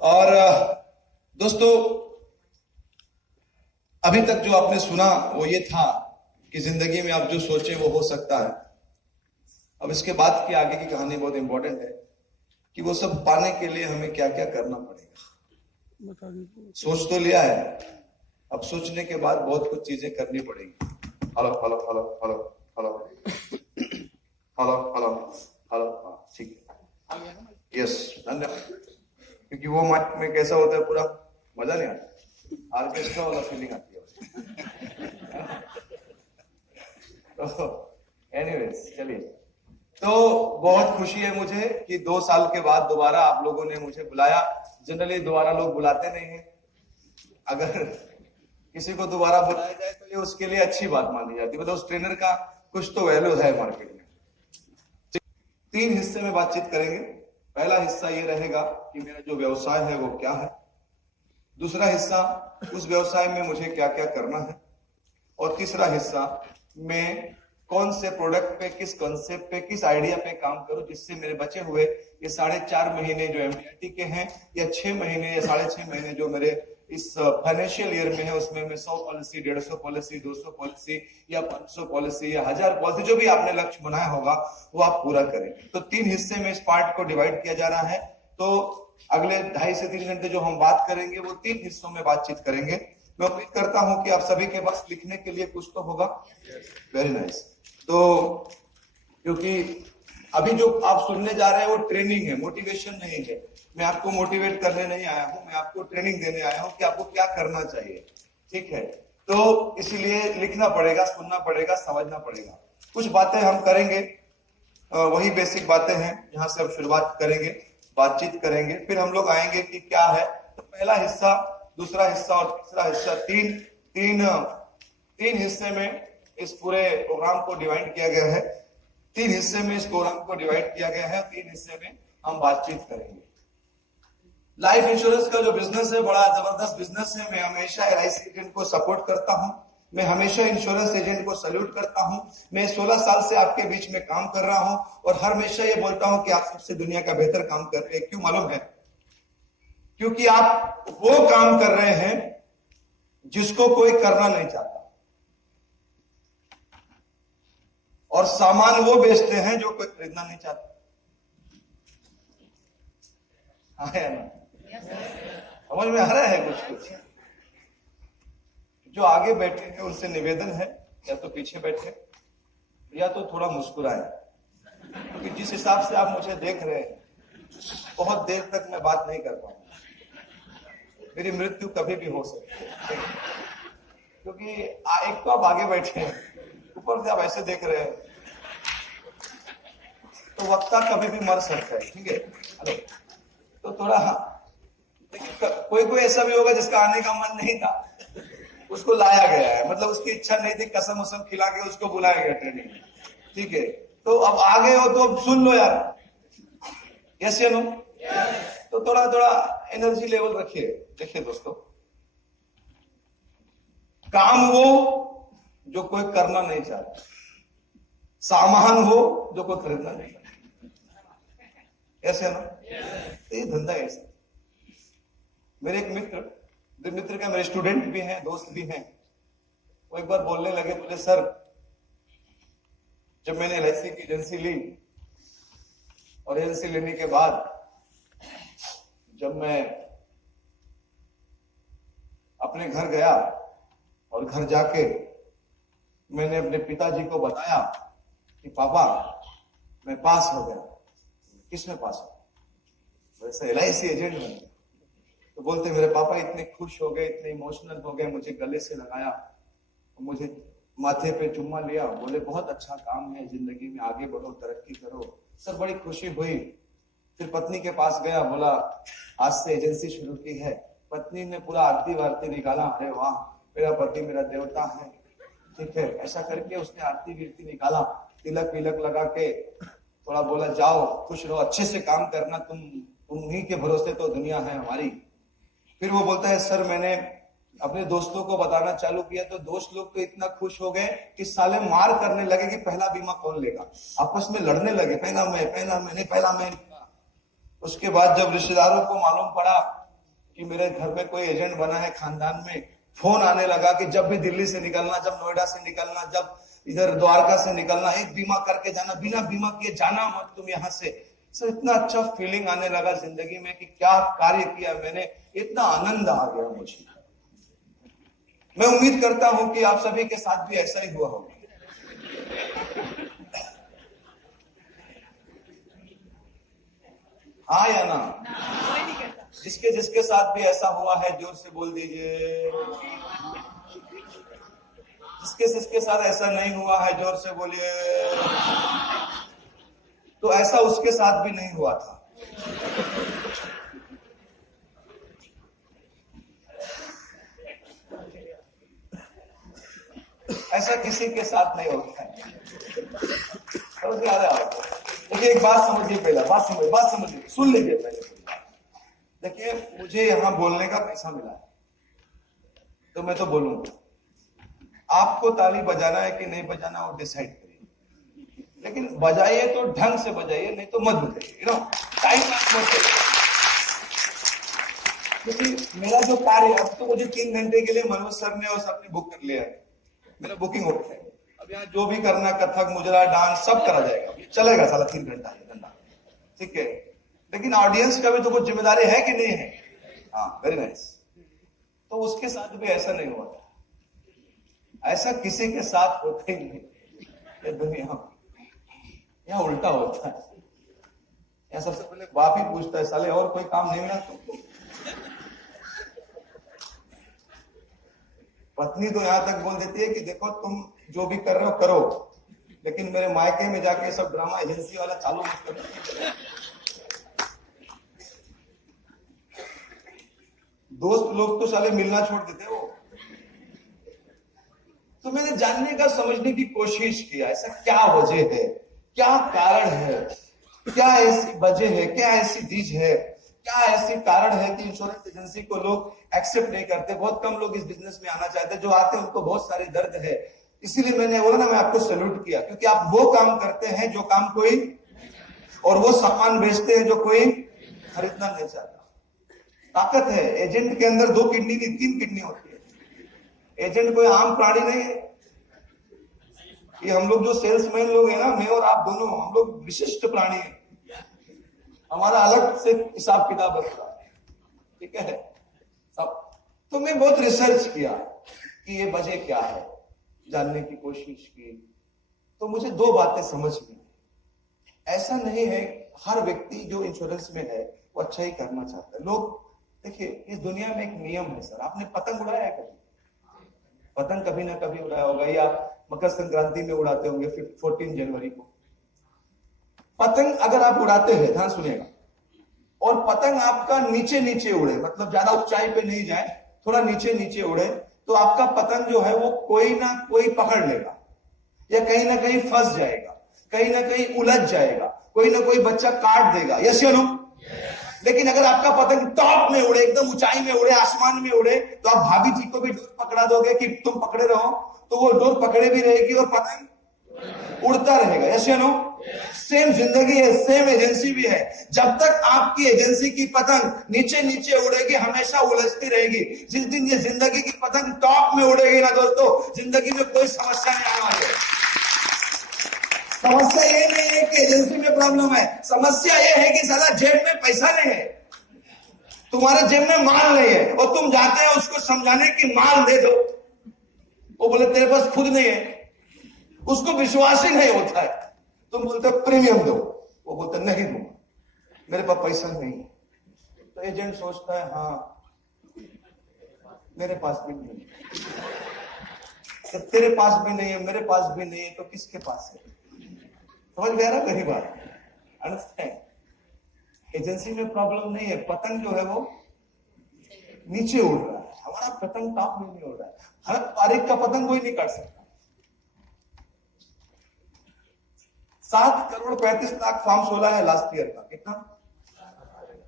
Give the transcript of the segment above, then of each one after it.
और दोस्तों, अभी तक जो आपने सुना वो ये था कि जिंदगी में आप जो सोचे वो हो सकता है। अब इसके बाद की आगे की कहानी बहुत इंपॉर्टेंट है कि वो सब पाने के लिए हमें क्या क्या करना पड़ेगा। सोच तो लिया है, अब सोचने के बाद बहुत कुछ चीजें करनी पड़ेगी। Hello hello hello hello hello hello hello hello, ठीक है, यस, धन्यवाद। क्योंकि वो माइक में कैसा होता है, पूरा मजा नहीं आता, ऑर्केस्ट्रा वाला फीलिंग आती है। तो एनीवेज, चलिए, तो बहुत खुशी है मुझे कि 2 साल के बाद दोबारा आप लोगों ने मुझे बुलाया। जनरली दोबारा लोग बुलाते नहीं हैं, अगर किसी को दोबारा बुलाया जाए तो ये उसके लिए अच्छी बात मानी जाती है, मतलब उस ट्रेनर का कुछ तो वैल्यू है मार्केट में। 3 हिस्से में बातचीत करेंगे। पहला हिस्सा ये रहेगा कि मेरा जो व्यवसाय है वो क्या है, दूसरा हिस्सा उस व्यवसाय में मुझे क्या क्या करना है, और तीसरा हिस्सा मैं कौन से प्रोडक्ट पे, किस कॉन्सेप्ट पे, किस आइडिया पे काम करूं जिससे मेरे बचे हुए ये 4.5 महीने जो एमटीआईटी के हैं, या 6 महीने या 6.5 महीने जो मेरे इस फाइनेंशियल ईयर में है, उसमें मैं 100 पॉलिसी, 150 पॉलिसी, 200 पॉलिसी या 500 पॉलिसी या 1000 पॉलिसी, जो भी आपने लक्ष्य बनाया होगा वो आप पूरा करें। तो 3 हिस्से में इस पार्ट को डिवाइड किया जा रहा है। तो अगले 2.5 से 3 घंटे जो हम बात करेंगे वो 3 हिस्सों में बातचीत करेंगे। मैं उम्मीद करता हूं कि आप सभी के पास लिखने के लिए कुछ तो होगा। Very nice. तो क्योंकि अभी जो आप सुनने जा रहे हैं वो ट्रेनिंग है, मोटिवेशन नहीं है। मैं आपको मोटिवेट करने नहीं आया हूं, मैं आपको ट्रेनिंग देने आया हूं कि आपको क्या करना चाहिए, ठीक है। तो इसीलिए लिखना पड़ेगा, सुनना पड़ेगा, समझना पड़ेगा। कुछ बातें हम करेंगे, वही बेसिक बातें हैं, यहां से हम शुरुआत करेंगे, बातचीत करेंगे, फिर हम लोग आएंगे कि क्या है। तो पहला हिस्सा, दूसरा हिस्सा और तीसरा हिस्सा, तीन हिस्से में इस पूरे प्रोग्राम को डिवाइड किया गया है। 3 हिस्से में इस प्रोग्राम को डिवाइड किया गया है, 3 हिस्से में हम बातचीत करेंगे। लाइफ इंश्योरेंस का जो बिजनेस है बड़ा जबरदस्त बिजनेस है। मैं हमेशा एलआईसी एजेंट को सपोर्ट करता हूं, मैं हमेशा इंश्योरेंस एजेंट को सैल्यूट करता हूं। मैं 16 साल से आपके बीच में काम कर रहा हूं और हर हमेशा ये बोलता हूं कि आप सबसे दुनिया का बेहतर काम कर रहे हैं। क्यों मालूम है? क्योंकि आप वो काम कर रहे हैं जिसको कोई करना नहीं चाहता, और सामान वो बेचते हैं जो कोई खरीदना नहीं चाहता। है ना? समझ में आ रहा है? कुछ कुछ जो आगे बैठे हैं उनसे निवेदन है, या तो पीछे बैठे या तो थोड़ा मुस्कुराएं, क्योंकि जिस हिसाब से आप मुझे देख रहे हैं बहुत देर तक मैं बात नहीं कर पाऊंगा। मेरी मृत्यु कभी भी हो सकती है, क्योंकि एक तो आप आगे बैठे हैं, ऊपर से आप ऐसे देख रहे हैं, तो वक्ता कभी भी मर सकता है, ठीक है। हेलो, तो थोड़ा कोई कोई ऐसा भी होगा जिसका आने का मन नहीं था, उसको लाया गया है, मतलब उसकी इच्छा नहीं थी, कसम उसम खिला के उसको बुलाया गया ट्रेनिंग में, ठीक है। तो अब आ गए हो तो अब सुन लो यार, यस या नो? तो थोड़ा थोड़ा एनर्जी लेवल रखिए। देखिए दोस्तों, काम वो जो कोई करना नहीं चाहता, सामान वो जो कोई खरीदना नहीं चाहता, यस या नो? ये धंधा ऐसा। मेरे एक मित्र का, मेरे स्टूडेंट भी हैं, दोस्त भी हैं, वो एक बार बोलने लगे, बोले सर, जब मैंने एलआईसी की एजेंसी ली और एजेंसी लेने के बाद जब मैं अपने घर गया और घर जाके मैंने अपने पिताजी को बताया कि पापा मैं पास हो गया। किसमें पास हो? वैसे एलआईसी एजेंट में। तो बोलते मेरे पापा इतने खुश हो गए, इतने इमोशनल हो गए, मुझे गले से लगाया, मुझे माथे पे चुम्मा लिया, बोले बहुत अच्छा काम है, जिंदगी में आगे बढ़ो, तरक्की करो। सर बड़ी खुशी हुई। फिर पत्नी के पास गया, बोला आज से एजेंसी शुरू की है। पत्नी ने पूरा आरती वारती निकाला, अरे वाह मेरा पति मेरा देवता है, ठीक है। ऐसा करके उसने आरती वीरती निकाला, तिलक विलक लगा के थोड़ा बोला जाओ खुश रहो, अच्छे से काम करना, तुम ही के भरोसे तो दुनिया है हमारी। फिर वो बोलता है सर मैंने अपने दोस्तों को बताना चालू किया तो दोस्त लोग तो इतना खुश हो गए कि साले मार करने लगे कि पहला बीमा कौन लेगा, आपस में लड़ने लगे, पहला मैं नहीं, पहला मैं। उसके बाद जब रिश्तेदारों को मालूम पड़ा कि मेरे घर में कोई एजेंट बना है, खानदान में फोन आने लगा कि जब भी दिल्ली से निकलना, जब नोएडा से निकलना, जब इधर द्वारका से निकलना, एक बीमा करके जाना, बिना बीमा किए जाना मत तुम यहाँ से। सर इतना अच्छा फीलिंग आने लगा जिंदगी में कि क्या कार्य किया मैंने, इतना आनंद आ गया मुझे। मैं उम्मीद करता हूं कि आप सभी के साथ भी ऐसा ही हुआ होगा। हाँ या ना? जिसके जिसके साथ भी ऐसा हुआ है जोर से बोल दीजिए। जिसके जिसके साथ ऐसा नहीं हुआ है जोर से बोलिए। तो ऐसा उसके साथ भी नहीं हुआ था। ऐसा किसी के साथ नहीं होता है। समझ आ रहा है आपको? देखिए एक बात समझिए, पहला बात समझिए, सुन लीजिए पहले। देखिए मुझे यहां बोलने का पैसा मिला है तो मैं तो बोलूंगा। आपको ताली बजाना है कि नहीं बजाना वो डिसाइड करिए, लेकिन बजाइए तो ढंग से बजाइए, नहीं तो मत बजाइए। टाइम मत। क्योंकि मेरा जो कार्य अब तो मुझे 3 घंटे के लिए मनोज सर ने और सबने बुक कर लिया है, मेरा बुकिंग हो गया है। अब यहाँ जो भी करना, कथक, मुजरा, डांस सब करा जाएगा, चलेगा साला 3 घंटा धंधा, ठीक है। लेकिन ऑडियंस का भी तो कुछ जिम्मेदारी है कि नहीं है? हाँ, वेरी नाइस। तो उसके साथ भी ऐसा नहीं हुआ था। ऐसा किसी के साथ होता ही नहीं ये दुनिया में। यहाँ उल्टा होता है। यहाँ सबसे पहले बाप ही पूछता है, साले और कोई काम नहीं मिला तुमको? पत्नी तो यहां तक बोल देती है कि देखो तुम जो भी कर रहे हो करो, लेकिन मेरे मायके में जाके सब ड्रामा एजेंसी वाला चालू मत करो। दोस्त लोग तो साले मिलना छोड़ देते हो। तो मैंने जानने का, समझने की कोशिश किया, ऐसा क्या वजह है, क्या कारण है, क्या ऐसी वजह है, क्या ऐसी चीज है, क्या ऐसी कारण है कि इंश्योरेंस एजेंसी को लोग एक्सेप्ट नहीं करते। बहुत कम लोग इस बिजनेस में आना चाहते, जो आते हैं उनको बहुत सारे दर्द है। इसीलिए मैंने बोला ना, मैं आपको सैल्यूट किया, क्योंकि आप वो काम करते हैं जो काम कोई, और वो सामान बेचते हैं जो कोई खरीदना नहीं चाहता। ताकत है एजेंट के अंदर। 2 किडनी नहीं 3 किडनी होती है। एजेंट कोई आम प्राणी नहीं है। ये हम लोग जो सेल्समैन लोग हैं ना, मैं और आप दोनों, हम लोग विशिष्ट प्राणी हैं। हमारा अलग से हिसाब किताब रखता है, ठीक है सब। तो मैं बहुत रिसर्च किया कि ये वजह क्या है, जानने की कोशिश की, तो मुझे 2 बातें समझ में। ऐसा नहीं है हर व्यक्ति जो इंश्योरेंस में है वो अच्छा ही करना चाहता है। लोग देखिए, इस दुनिया में एक नियम है सर। आपने पतंग उड़ाया है कभी? पतंग कभी ना कभी उड़ाया होगा, या मकर संक्रांति में उड़ाते होंगे 14 जनवरी को। पतंग अगर आप उड़ाते हैं, ध्यान सुनिएगा, और पतंग आपका नीचे नीचे उड़े, मतलब ज्यादा ऊंचाई पे नहीं जाए, थोड़ा नीचे नीचे उड़े, तो आपका पतंग जो है वो कोई ना कोई पकड़ लेगा, या कहीं ना कहीं फंस जाएगा, कहीं ना कहीं उलझ जाएगा, कोई ना कोई बच्चा काट देगा। यस या नो? लेकिन अगर आपका पतंग टॉप में उड़े, एकदम ऊंचाई में उड़े, आसमान में उड़े, तो आप भाभी जी को भी डोर पकड़ा दोगे कि तुम पकड़े रहो, तो वो डोर पकड़े भी रहेगी और पतंग उड़ता रहेगा। यस या नो? सेम जिंदगी है, सेम एजेंसी भी है। जब तक आपकी एजेंसी की पतंग नीचे नीचे उड़ेगी, हमेशा उलझती रहेगी। जिस दिन ये जिंदगी की पतंग टॉप में उड़ेगी ना दोस्तों, जिंदगी में कोई समस्या नहीं आने वाली है। समस्या ये नहीं है कि एजेंसी में प्रॉब्लम है, समस्या ये है कि साला जेब में पैसा नहीं है, तुम्हारे जेब में माल नहीं है, और तुम जाते हो उसको समझाने की माल दे दो, वो बोले तेरे पास खुद नहीं है, उसको विश्वास ही नहीं होता है। तुम बोलते हो प्रीमियम दो, वो बोलते नहीं दूंगा, मेरे पास पैसा नहीं है। तो एजेंट सोचता है हाँ मेरे पास भी नहीं है, तो तेरे पास भी नहीं है, मेरे पास भी नहीं है, तो किसके पास है? समझ में आ रहा मेरी बात? अंडरस्टैंड? एजेंसी में प्रॉब्लम नहीं है, पतंग जो है वो नीचे उड़ रहा है, हमारा पतंग टॉप में नहीं उड़ रहा है। हर तारीख का पतंग कोई नहीं काट सकता। 7 करोड़ 35 लाख फॉर्म 16 है लास्ट ईयर का। कितना?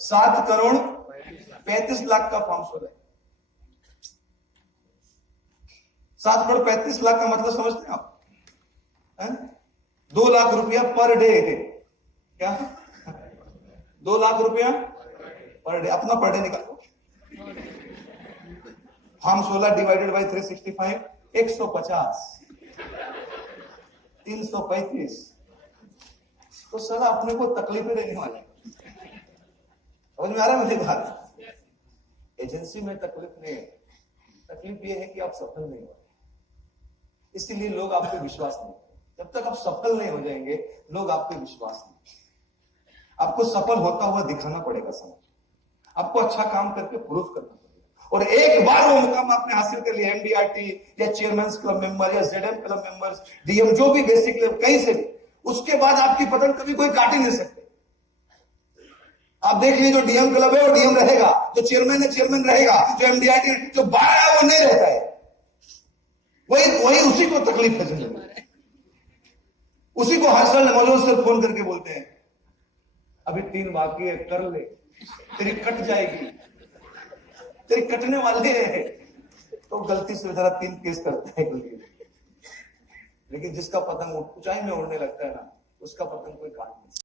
7 करोड़ 35 लाख का फॉर्म 16 है। 7 करोड़ 35 लाख का मतलब समझते हैं आप? 2 लाख रुपया पर डे है। क्या? 2 लाख रुपया पर डे। अपना पर डे निकालो। Form 16 divided by 365 150 335। तो साला अपने को तकलीफें देने वाले। समझ में आ रहा है मुझे बात? एजेंसी में तकलीफ नहीं है, तकलीफ ये है कि आप सफल नहीं हो, इसीलिए लोग आप पे विश्वास नहीं करते। जब तक आप सफल नहीं हो जाएंगे लोग आप पे विश्वास नहीं। आपको सफल होता हुआ दिखाना पड़ेगा समाज, आपको अच्छा काम करके प्रूफ करना पड़ेगा। और एक बार वो मुकाम आपने हासिल कर लिया, एमडीआरटी या चेयरमैन क्लब मेंबर या जेडएम क्लब मेंबर्स, डीएम, जो भी बेसिक लेवल कहीं से भी, उसके बाद आपकी पतंग कभी कोई काट ही नहीं सकते। आप देख लीजिए, जो डीएम क्लब है वो डीएम रहेगा, जो चेयरमैन है चेयरमैन रहेगा, जो एमडीआरटी जो बाहर है वो नहीं रहता है। वही उसी को तकलीफ है जिंदगी, उसी को हर साल नमाजों से फोन करके बोलते हैं अभी 3 बाकी है, कर ले, तेरी कट जाएगी, तेरी कटने वाले है। तो गलती से बेचारा 3 केस करता है, लेकिन जिसका पतंग ऊंचाई में उड़ने लगता है ना, उसका पतंग कोई काट नहीं।